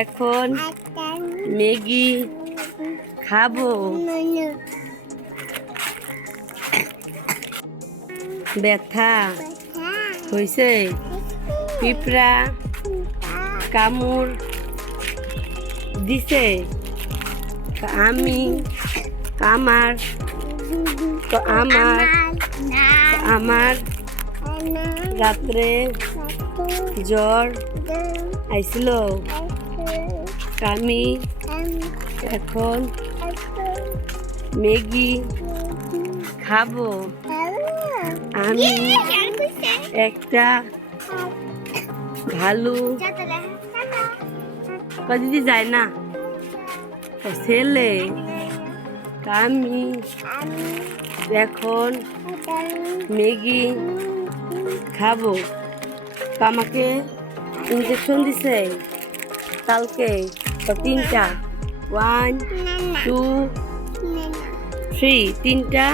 এখন ম্যাগি খাবো। ব্যথা হয়েছে, পিঁপড়া কামড় দিছে, আমি আমার আমার আমার রাত্রে জ্বর আইছিল, আমি এখন ম্যাগি খাবো। আমি একটা ভালো দিদি যায় না ছেলে, আমি এখন ম্যাগি খাবো। আমাকে ইঞ্জেকশন দিছে কালকে, 3টা 1 2 3 3টা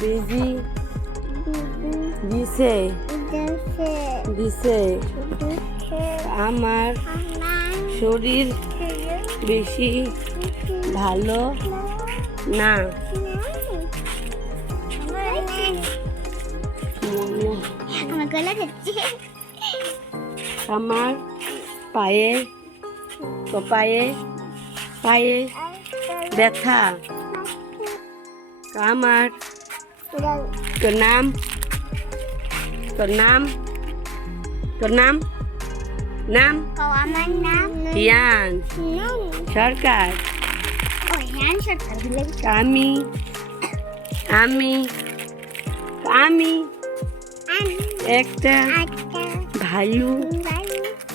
বেজি দিছে দিছে। আমার শরীর বেশি ভালো না। আমার পায়ে পায়ে পায়ে ব্যথা। আমার তোর নাম তোর নাম তোর নাম নাম আমার নাম হিয়ান সরকার। আমি আমি আমি একটা ভালো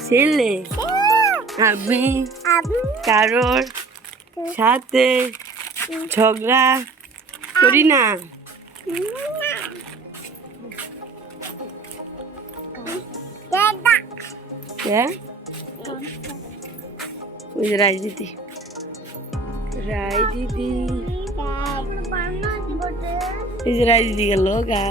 ছেলে, আমি কারোর সাথে ঝগড়া করি না। ওই যে রায় দিদি এই যে রায় দিদি গেল গা।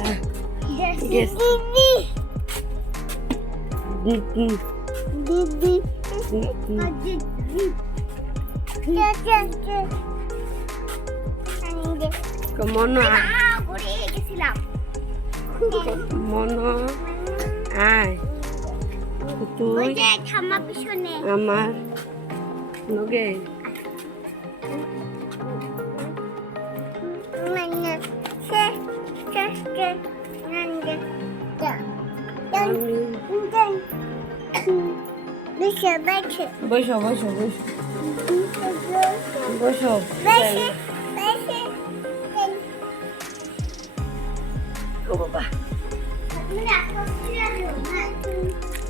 মনো আয় তুই আমার লগে। বসো বসো বসো বসো বাবা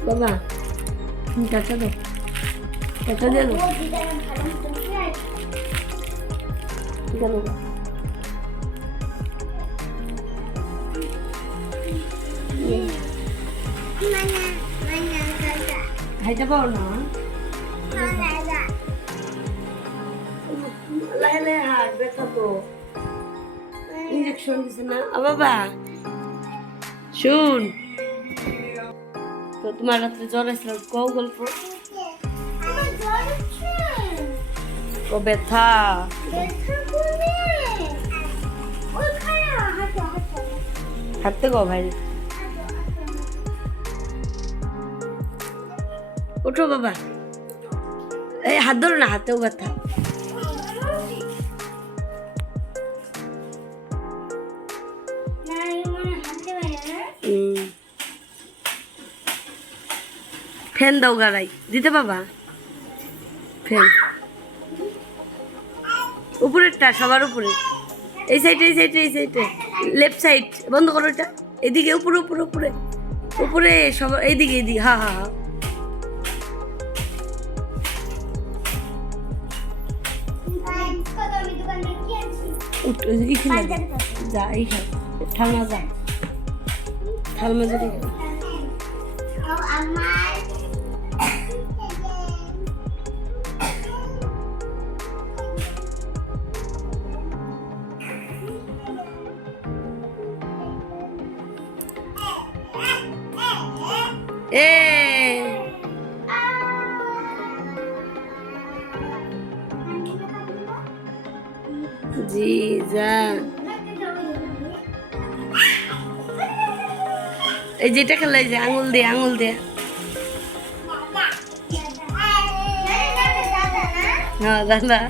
বাবা টাকা দো, টাকা দে দো হাইটা পাও না। লাইলে হাত ব্যথা তো ইঞ্জেকশন দিছে না। বাবা শুন তো, তোমার রাত্রে জ্বর আসছিল, কও গল্প। ও ব্যথা হাঁটতে গো ভাই, ওঠো বাবা। এই হাত ধরো না, হাতেও ব্যথা। ফ্যান দাও গাড়াই দিতে বাবা, ফ্যান উপরেরটা সবার উপরে, এই সাইডে এই সাইডে এই সাইডে লেফট সাইড বন্ধ করো এটা, এদিকে উপরে উপরে উপরে উপরে সবার এইদিকে এইদিকে। হ্যাঁ হ্যাঁ হ্যাঁ যা এই ঠান্ডা যা ঠান্ডা যদি জি যা। এই যেটা খেলা, এই যে আঙুল দিয়ে আঙুল দিয়ে। হ্যাঁ দাদা।